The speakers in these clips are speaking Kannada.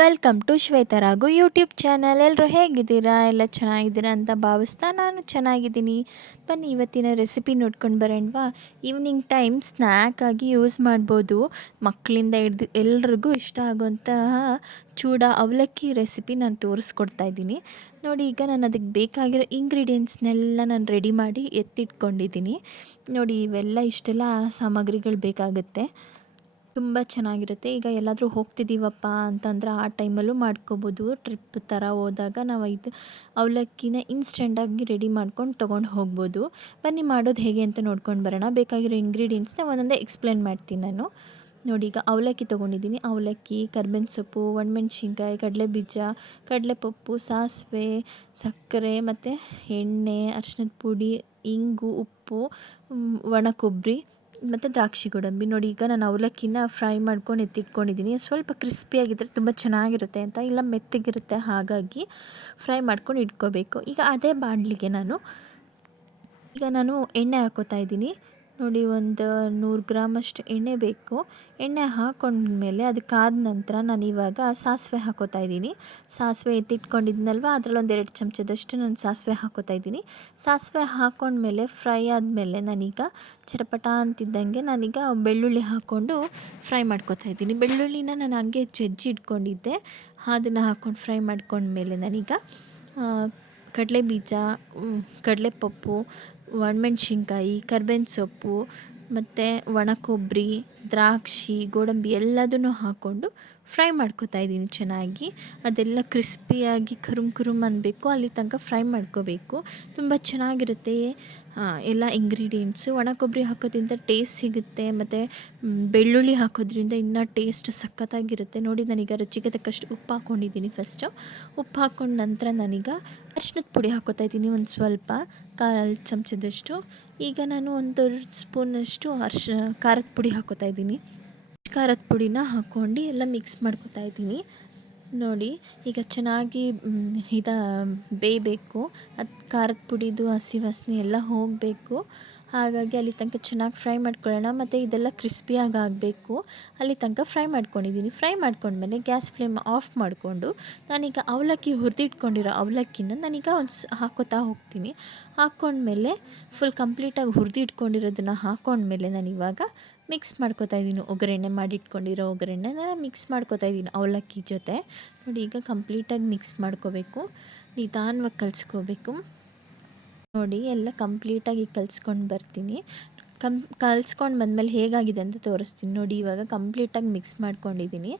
Welcome to Shwetharagu YouTube channel ಎಲ್ಲರೂ ಹೇಗಿದ್ದೀರಾ? ಎಲ್ಲ ಚೆನ್ನಾಗಿದ್ದೀರಾ ಅಂತ ಭಾವಿಸ್ತಾ ನಾನು ಚೆನ್ನಾಗಿದ್ದೀನಿ. ಬನ್ನಿ, ಇವತ್ತಿನ ರೆಸಿಪಿ ನೋಡ್ಕೊಂಡು ಬರೋಣವಾ? ಈವ್ನಿಂಗ್ ಟೈಮ್ ಸ್ನ್ಯಾಕ್ ಆಗಿ ಯೂಸ್ ಮಾಡ್ಬೋದು. ಮಕ್ಕಳಿಂದ ಹಿಡ್ದು ಎಲ್ರಿಗೂ ಇಷ್ಟ ಆಗುವಂತಹ ಚೂಡ ಅವಲಕ್ಕಿ ರೆಸಿಪಿ ನಾನು ತೋರಿಸ್ಕೊಡ್ತಾ ಇದ್ದೀನಿ. ನೋಡಿ, ಈಗ ನಾನು ಅದಕ್ಕೆ ಬೇಕಾಗಿರೋ ಇಂಗ್ರೀಡಿಯೆಂಟ್ಸ್ನೆಲ್ಲ ನಾನು ರೆಡಿ ಮಾಡಿ ಎತ್ತಿಟ್ಕೊಂಡಿದ್ದೀನಿ. ನೋಡಿ, ಇವೆಲ್ಲ ಇಷ್ಟೆಲ್ಲ ಸಾಮಗ್ರಿಗಳು ಬೇಕಾಗುತ್ತೆ. ತುಂಬ ಚೆನ್ನಾಗಿರುತ್ತೆ. ಈಗ ಎಲ್ಲಾದರೂ ಹೋಗ್ತಿದ್ದೀವಪ್ಪ ಅಂತಂದ್ರೆ ಆ ಟೈಮಲ್ಲೂ ಮಾಡ್ಕೋಬೋದು. ಟ್ರಿಪ್ ಥರ ಹೋದಾಗ ನಾವು ಇದು ಅವಲಕ್ಕಿನ ಇನ್ಸ್ಟೆಂಟಾಗಿ ರೆಡಿ ಮಾಡ್ಕೊಂಡು ತೊಗೊಂಡು ಹೋಗ್ಬೋದು. ಬನ್ನಿ ಮಾಡೋದು ಹೇಗೆ ಅಂತ ನೋಡ್ಕೊಂಡು ಬರೋಣ. ಬೇಕಾಗಿರೋ ಇಂಗ್ರೀಡಿಯೆಂಟ್ಸ್ನ ಒಂದೊಂದೇ ಎಕ್ಸ್ಪ್ಲೇನ್ ಮಾಡ್ತೀನಿ ನಾನು. ನೋಡಿ, ಈಗ ಅವಲಕ್ಕಿ ತೊಗೊಂಡಿದ್ದೀನಿ. ಅವಲಕ್ಕಿ, ಕರ್ಬೇವಿನ ಸೊಪ್ಪು, ಒಣಮೆಣ್ಸಿನ್ಕಾಯಿ ಕಡಲೆ ಬೀಜ ಕಡಲೆಪಪ್ಪು, ಸಾಸಿವೆ, ಸಕ್ಕರೆ, ಮತ್ತು ಎಣ್ಣೆ ಅರ್ಶಿನದ ಪುಡಿ, ಇಂಗು, ಉಪ್ಪು ಒಣ ಕೊಬ್ಬರಿ ಮತ್ತು ದ್ರಾಕ್ಷಿ ಗೋಡಂಬಿ. ನೋಡಿ, ಈಗ ನಾನು ಅವಲಕ್ಕಿನ ಫ್ರೈ ಮಾಡ್ಕೊಂಡು ಎತ್ತಿಟ್ಕೊಂಡಿದ್ದೀನಿ. ಸ್ವಲ್ಪ ಕ್ರಿಸ್ಪಿಯಾಗಿದ್ದರೆ ತುಂಬ ಚೆನ್ನಾಗಿರುತ್ತೆ ಅಂತ, ಇಲ್ಲ ಮೆತ್ತಗಿರುತ್ತೆ, ಹಾಗಾಗಿ ಫ್ರೈ ಮಾಡ್ಕೊಂಡು ಇಟ್ಕೋಬೇಕು. ಈಗ ಅದೇ ಬಾಣಲಿಗೆ ನಾನು, ಈಗ ನಾನು ಎಣ್ಣೆ ಹಾಕೋತಾ ಇದ್ದೀನಿ. ನೋಡಿ, ಒಂದು ನೂರು ಗ್ರಾಮಷ್ಟು ಎಣ್ಣೆ ಬೇಕು. ಎಣ್ಣೆ ಹಾಕೊಂಡ್ಮೇಲೆ ಅದಕ್ಕಾದ ನಂತರ ನಾನು ಇವಾಗ ಸಾಸಿವೆ ಹಾಕೋತಾ ಇದ್ದೀನಿ. ಸಾಸಿವೆ ಎತ್ತಿಟ್ಕೊಂಡಿದ್ನಲ್ವ? ಅದರಲ್ಲಿ ಒಂದು ಎರಡು ಚಮಚದಷ್ಟು ನಾನು ಸಾಸಿವೆ ಹಾಕೋತಾ ಇದ್ದೀನಿ. ಸಾಸಿವೆ ಹಾಕೊಂಡ್ಮೇಲೆ ಫ್ರೈ ಆದಮೇಲೆ ನಾನೀಗ ಚಟಪಟ ಅಂತಿದ್ದಂಗೆ ನಾನೀಗ ಬೆಳ್ಳುಳ್ಳಿ ಹಾಕ್ಕೊಂಡು ಫ್ರೈ ಮಾಡ್ಕೋತಾ ಇದ್ದೀನಿ. ಬೆಳ್ಳುಳ್ಳಿನ ನಾನು ಹಂಗೆ ಜಜ್ಜಿ ಇಟ್ಕೊಂಡಿದ್ದೆ. ಅದನ್ನು ಹಾಕ್ಕೊಂಡು ಫ್ರೈ ಮಾಡ್ಕೊಂಡ್ಮೇಲೆ ನಾನೀಗ ಕಡಲೆ ಬೀಜ ಕಡಲೆಪಪ್ಪು ಒಣಮೆಣ್ಸಿನ್ಕಾಯಿ ಕರ್ಬೇವಿನ ಸೊಪ್ಪು ಮತ್ತು ಒಣ ಕೊಬ್ಬರಿ ದ್ರಾಕ್ಷಿ ಗೋಡಂಬಿ ಎಲ್ಲದನ್ನು ಹಾಕ್ಕೊಂಡು ಫ್ರೈ ಮಾಡ್ಕೋತಾ ಇದ್ದೀನಿ ಚೆನ್ನಾಗಿ. ಅದೆಲ್ಲ ಕ್ರಿಸ್ಪಿಯಾಗಿ ಕರುಮ್ ಕುರುಮ್ ಅನ್ನಬೇಕು ಅಲ್ಲಿ ತನಕ ಫ್ರೈ ಮಾಡ್ಕೋಬೇಕು. ತುಂಬ ಚೆನ್ನಾಗಿರುತ್ತೆ. ಎಲ್ಲ ಇಂಗ್ರೀಡಿಯೆಂಟ್ಸು ಒಣ ಕೊಬ್ಬರಿ ಹಾಕೋದ್ರಿಂದ ಟೇಸ್ಟ್ ಸಿಗುತ್ತೆ. ಮತ್ತು ಬೆಳ್ಳುಳ್ಳಿ ಹಾಕೋದ್ರಿಂದ ಇನ್ನೂ ಟೇಸ್ಟ್ ಸಖತ್ತಾಗಿರುತ್ತೆ. ನೋಡಿ, ನಾನೀಗ ರುಚಿಗೆ ತಕ್ಕಷ್ಟು ಉಪ್ಪು ಹಾಕ್ಕೊಂಡಿದ್ದೀನಿ ಫಸ್ಟು ಉಪ್ಪು ಹಾಕ್ಕೊಂಡ ನಂತರ ನಾನೀಗ ಅರ್ಶಿನದ ಪುಡಿ ಹಾಕೋತಾ ಇದ್ದೀನಿ ಒಂದು ಸ್ವಲ್ಪ. ಕಾಲು ಚಮಚದಷ್ಟು. ಈಗ ನಾನು ಒಂದು ಸ್ಪೂನಷ್ಟು ಅರ್ಶ, ಖಾರದ ಪುಡಿ ಹಾಕೋತಾ ಇದ್ದೀನಿ. ಖಾರದ ಪುಡಿನ ಹಾಕ್ಕೊಂಡು ಎಲ್ಲ ಮಿಕ್ಸ್ ಮಾಡ್ಕೊತಾ ಇದ್ದೀನಿ. ನೋಡಿ, ಈಗ ಚೆನ್ನಾಗಿ ಇದು ಬೇಯಬೇಕು. ಅದು ಖಾರದ ಪುಡಿದು ಹಸಿ ವಾಸನೆ ಎಲ್ಲ ಹೋಗಬೇಕು. ಹಾಗಾಗಿ ಅಲ್ಲಿ ತನಕ ಚೆನ್ನಾಗಿ ಫ್ರೈ ಮಾಡ್ಕೊಳ್ಳೋಣ. ಮತ್ತು ಇದೆಲ್ಲ ಕ್ರಿಸ್ಪಿಯಾಗಿ ಆಗಬೇಕು. ಅಲ್ಲಿ ತನಕ ಫ್ರೈ ಮಾಡ್ಕೊಂಡಿದ್ದೀನಿ. ಫ್ರೈ ಮಾಡ್ಕೊಂಡ್ಮೇಲೆ ಗ್ಯಾಸ್ ಫ್ಲೇಮ್ ಆಫ್ ಮಾಡಿಕೊಂಡು ನಾನೀಗ ಅವಲಕ್ಕಿ ಹುರಿದಿಟ್ಕೊಂಡಿರೋ ಅವಲಕ್ಕಿನ ನಾನೀಗ ಒಂದು ಹಾಕೋತಾ ಹೋಗ್ತೀನಿ. ಹಾಕ್ಕೊಂಡ್ಮೇಲೆ ಫುಲ್ ಕಂಪ್ಲೀಟಾಗಿ ಹುರಿದಿಟ್ಕೊಂಡಿರೋದನ್ನು ಹಾಕ್ಕೊಂಡ್ಮೇಲೆ ನಾನು ಇವಾಗ ಮಿಕ್ಸ್ ಮಾಡ್ಕೋತಾ ಇದ್ದೀನಿ ಒಗ್ಗರಣೆ ಮಾಡಿಟ್ಕೊಂಡಿರೋ ನಾನು ಮಿಕ್ಸ್ ಮಾಡ್ಕೋತಾ ಇದ್ದೀನಿ ಅವಲಕ್ಕಿ ಜೊತೆ. ನೋಡಿ ಈಗ ಕಂಪ್ಲೀಟಾಗಿ ಮಿಕ್ಸ್ ಮಾಡ್ಕೋಬೇಕು. ನಿಧಾನವಾಗಿ ಕಲ್ಸ್ಕೋಬೇಕು. ನೋಡಿ ಎಲ್ಲ ಕಂಪ್ಲೀಟಾಗಿ ಕಲಿಸ್ಕೊಂಡು ಬರ್ತೀನಿ. ಕಂ ಕಲ್ಸ್ಕೊಂಡು ಬಂದಮೇಲೆ ಹೇಗಾಗಿದೆ ಅಂತ ತೋರಿಸ್ತೀನಿ. ನೋಡಿ, ಇವಾಗ ಕಂಪ್ಲೀಟಾಗಿ ಮಿಕ್ಸ್ ಮಾಡ್ಕೊಂಡಿದ್ದೀನಿ.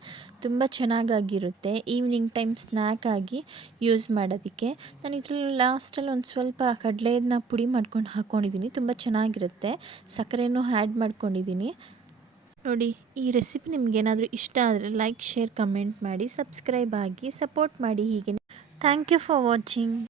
ತುಂಬ ಚೆನ್ನಾಗಾಗಿರುತ್ತೆ. ಈವ್ನಿಂಗ್ ಟೈಮ್ ಸ್ನ್ಯಾಕ್ ಆಗಿ ಯೂಸ್ ಮಾಡೋದಕ್ಕೆ. ನಾನು ಇದರಲ್ಲಿ ಲಾಸ್ಟಲ್ಲಿ ಒಂದು ಸ್ವಲ್ಪ ಕಡಲೆನ ಪುಡಿ ಮಾಡ್ಕೊಂಡು ಹಾಕ್ಕೊಂಡಿದ್ದೀನಿ ತುಂಬ ಚೆನ್ನಾಗಿರುತ್ತೆ. ಸಕ್ಕರೆನೂ ಆ್ಯಡ್ ಮಾಡ್ಕೊಂಡಿದ್ದೀನಿ. ನೋಡಿ, ಈ ರೆಸಿಪಿ ನಿಮಗೇನಾದರೂ ಇಷ್ಟ ಆದರೆ ಲೈಕ್, ಶೇರ್, ಕಮೆಂಟ್ ಮಾಡಿ, ಸಬ್ಸ್ಕ್ರೈಬ್ ಆಗಿ ಸಪೋರ್ಟ್ ಮಾಡಿ ಹೀಗೆ. Thank you for watching.